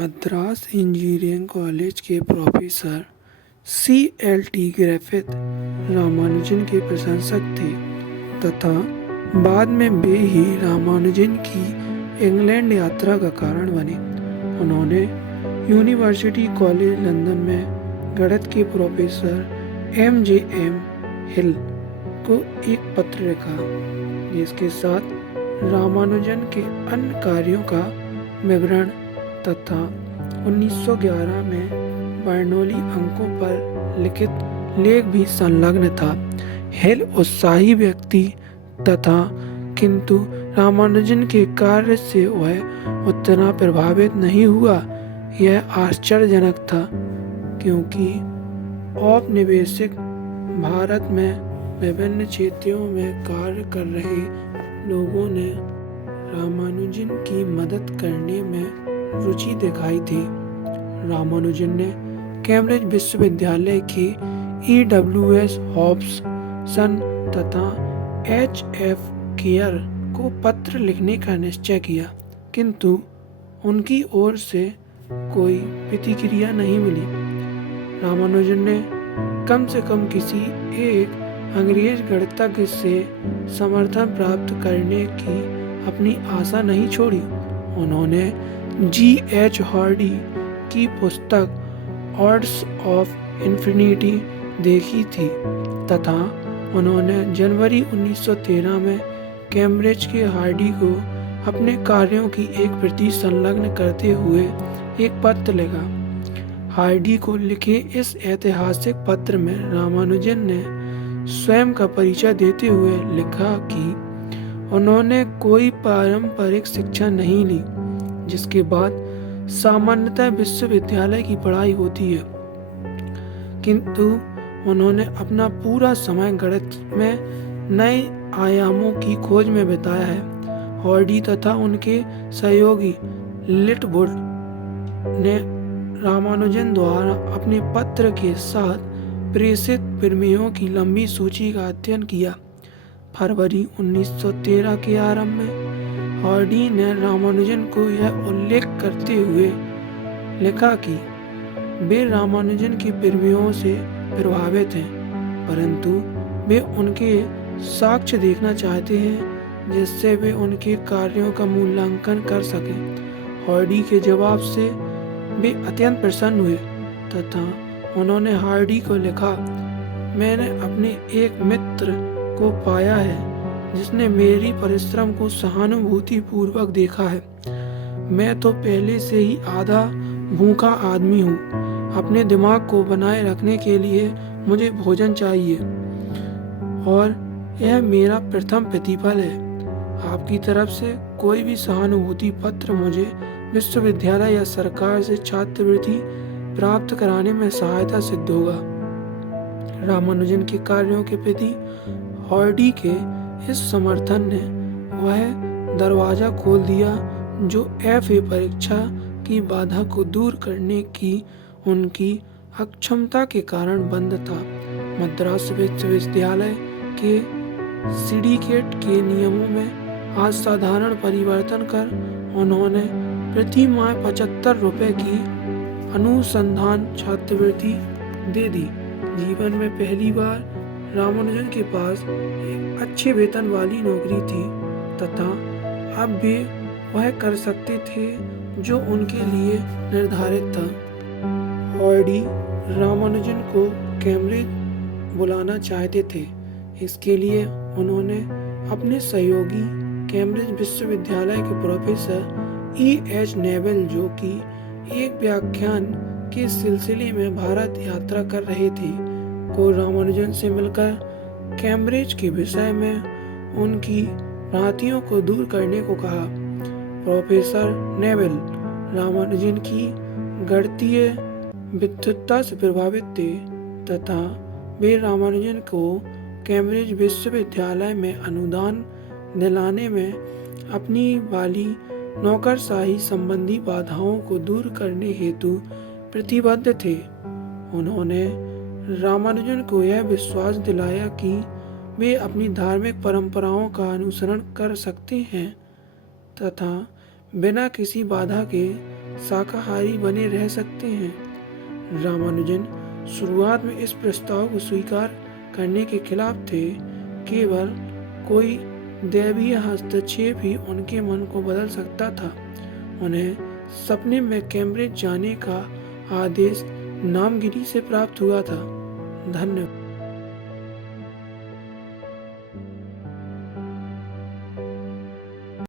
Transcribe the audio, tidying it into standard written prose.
Madras engineering college के professor C.L.T. Griffith Ramanujan के प्रशंसक थे तथा बाद में वे ही रामानुजन की इंग्लैंड यात्रा का कारण बने। उन्होंने यूनिवर्सिटी कॉलेज लंदन में गणित के प्रोफेसर M.J.M. हिल को एक पत्र लिखा, जिसके साथ रामानुजन के अन्य कार्यों का विवरण तथा 1911 में बर्नौली अंकों पर लिखित लेख भी संलग्न था। हिल उत्साही व्यक्ति तथा किंतु रामानुजन के कार्य से वह उतना प्रभावित नहीं हुआ। यह आश्चर्यजनक था, क्योंकि औपनिवेशिक भारत में विभिन्न क्षेत्रों में कार्य कर रहे लोगों ने रामानुजन की मदद करने में रुचि दिखाई थी। रामानुजन ने कैम्ब्रिज विश्वविद्यालय के E.W.S. हॉब्सन तथा H.F. केयर को पत्र लिखने का निश्चय किया, किंतु उनकी ओर से कोई प्रतिक्रिया नहीं मिली। रामानुजन ने कम से कम किसी एक अंग्रेज गणितज्ञ से समर्थन प्राप्त करने की अपनी आशा नहीं छोड़ी। उन्होंने G.H. हार्डी की पुस्तक ऑर्डर्स ऑफ इन्फिनिटी देखी थी तथा उन्होंने जनवरी 1913 में कैम्ब्रिज के हार्डी को अपने कार्यों की एक प्रति संलग्न करते हुए एक पत्र लिखा। हार्डी को लिखे इस ऐतिहासिक पत्र में रामानुजन ने स्वयं का परिचय देते हुए लिखा कि उन्होंने कोई पारंपरिक शिक्षा नहीं ली, जिसके बाद सामान्यतः विश्वविद्यालय की पढ़ाई होती है, किंतु उन्होंने अपना पूरा समय गणित में नए आयामों की खोज में बिताया है। हार्डी तथा उनके सहयोगी लिटवुड ने रामानुजन द्वारा अपने पत्र के साथ प्रेषित प्रमेयों की लंबी सूची का अध्ययन किया। फरवरी 1913 के आरंभ में हार्डी ने रामानुजन को यह उल्लेख करते हुए लिखा कि वे रामानुजन के प्रमेयों से प्रभावित हैं, परंतु वे उनके साक्ष्य देखना चाहते हैं जिससे वे उनके कार्यों का मूल्यांकन कर सकें। हार्डी के जवाब से वे अत्यंत प्रसन्न हुए तथा उन्होंने हार्डी को लिखा, मैंने अपने एक मित्र को पाया है जिसने मेरी परिश्रम को सहानुभूति पूर्वक देखा है। मैं तो पहले से ही आधा भूखा आदमी हूँ। अपने दिमाग को बनाए रखने के लिए मुझे भोजन चाहिए और यह मेरा प्रथम प्रतिफल है। आपकी तरफ से कोई भी सहानुभूति पत्र मुझे विश्वविद्यालय या सरकार से छात्रवृत्ति प्राप्त कराने में सहायता सिद्ध होगा। रामानुजन के कार्यों के प्रति हार्डी के इस समर्थन ने वह दरवाजा खोल दिया जो FA परीक्षा की बाधा को दूर करने की उनकी अक्षमता के कारण बंद था। मद्रास विश्वविद्यालय के सिंडिकेट के नियमों में असाधारण परिवर्तन कर उन्होंने प्रति माह 75 रुपए की अनुसंधान छात्रवृत्ति दे दी। जीवन में पहली बार रामानुजन के पास एक अच्छे वेतन वाली नौकरी थी तथा अब भी वह कर सकते थे जो उनके लिए निर्धारित था। हार्डी रामानुजन को कैम्ब्रिज बुलाना चाहते थे। इसके लिए उन्होंने अपने सहयोगी कैम्ब्रिज विश्वविद्यालय के प्रोफेसर E.H. नेवेल, जो कि एक व्याख्यान के सिलसिले में भारत यात्रा कर रहे थे, को रामानुजन से मिलकर कैम्ब्रिज के विषय में उनकी भ्रांतियों को दूर करने को कहा। प्रोफेसर नेवेल रामानुजन की गणितीय विद्वत्ता से प्रभावित थे तथा वे रामानुजन को कैम्ब्रिज विश्वविद्यालय में अनुदान दिलाने में अपनी वाली नौकरशाही संबंधी बाधाओं को दूर करने हेतु प्रतिबद्ध थे। उन्होंने रामानुजन को यह विश्वास दिलाया कि वे अपनी धार्मिक परंपराओं का अनुसरण कर सकते हैं तथा बिना किसी बाधा के शाकाहारी बने रह सकते हैं। रामानुजन शुरुआत में इस प्रस्ताव को स्वीकार करने के खिलाफ थे। केवल कोई दैवीय हस्तक्षेप ही उनके मन को बदल सकता था। उन्हें सपने में कैम्ब्रिज जाने का आदेश नामगिरी से प्राप्त हुआ था। धन्यवाद।